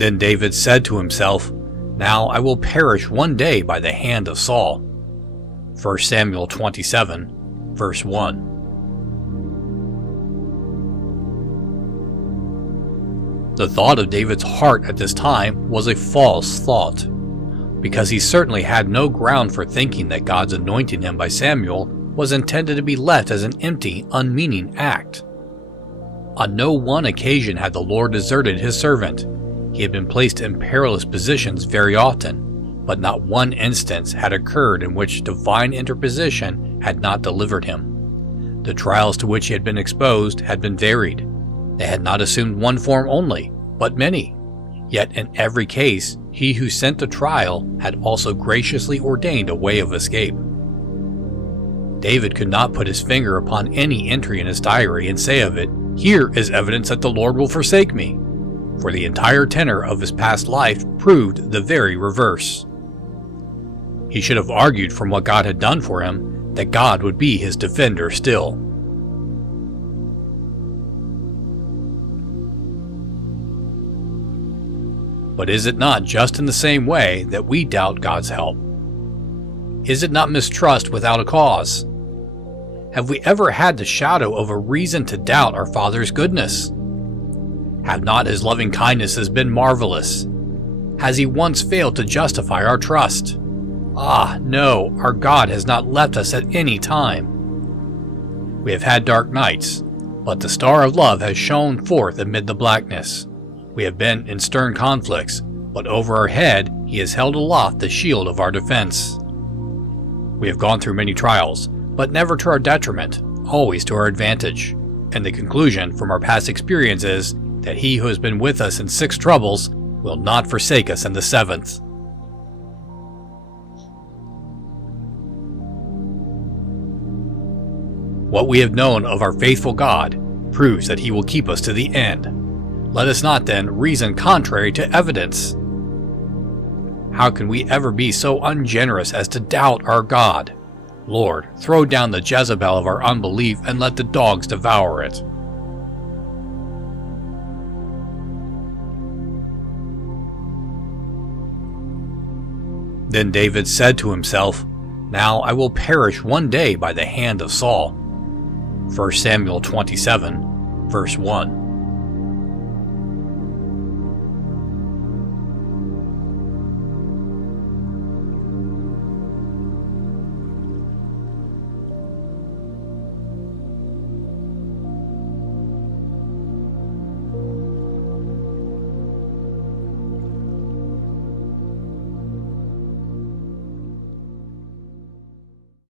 Then David said to himself, "Now I will perish one day by the hand of Saul." 1 Samuel 27, verse 1. The thought of David's heart at this time was a false thought, because he certainly had no ground for thinking that God's anointing him by Samuel was intended to be left as an empty, unmeaning act. On no one occasion had the Lord deserted his servant. He had been placed in perilous positions very often, but not one instance had occurred in which divine interposition had not delivered him. The trials to which he had been exposed had been varied. They had not assumed one form only, but many. Yet in every case, he who sent the trial had also graciously ordained a way of escape. David could not put his finger upon any entry in his diary and say of it, "Here is evidence that the Lord will forsake me," for the entire tenor of his past life proved the very reverse. He should have argued from what God had done for him that God would be his defender still. But is it not just in the same way that we doubt God's help? Is it not mistrust without a cause? Have we ever had the shadow of a reason to doubt our Father's goodness? Have not His loving kindnesses been marvelous? Has He once failed to justify our trust? Ah, no, our God has not left us at any time. We have had dark nights, but the star of love has shone forth amid the blackness. We have been in stern conflicts, but over our head He has held aloft the shield of our defense. We have gone through many trials, but never to our detriment, always to our advantage. And the conclusion from our past experience is that He who has been with us in 6 troubles will not forsake us in the 7th. What we have known of our faithful God proves that He will keep us to the end. Let us not then reason contrary to evidence. How can we ever be so ungenerous as to doubt our God? Lord, throw down the Jezebel of our unbelief and let the dogs devour it. Then David said to himself, "Now I will perish one day by the hand of Saul." 1 Samuel 27, verse 1.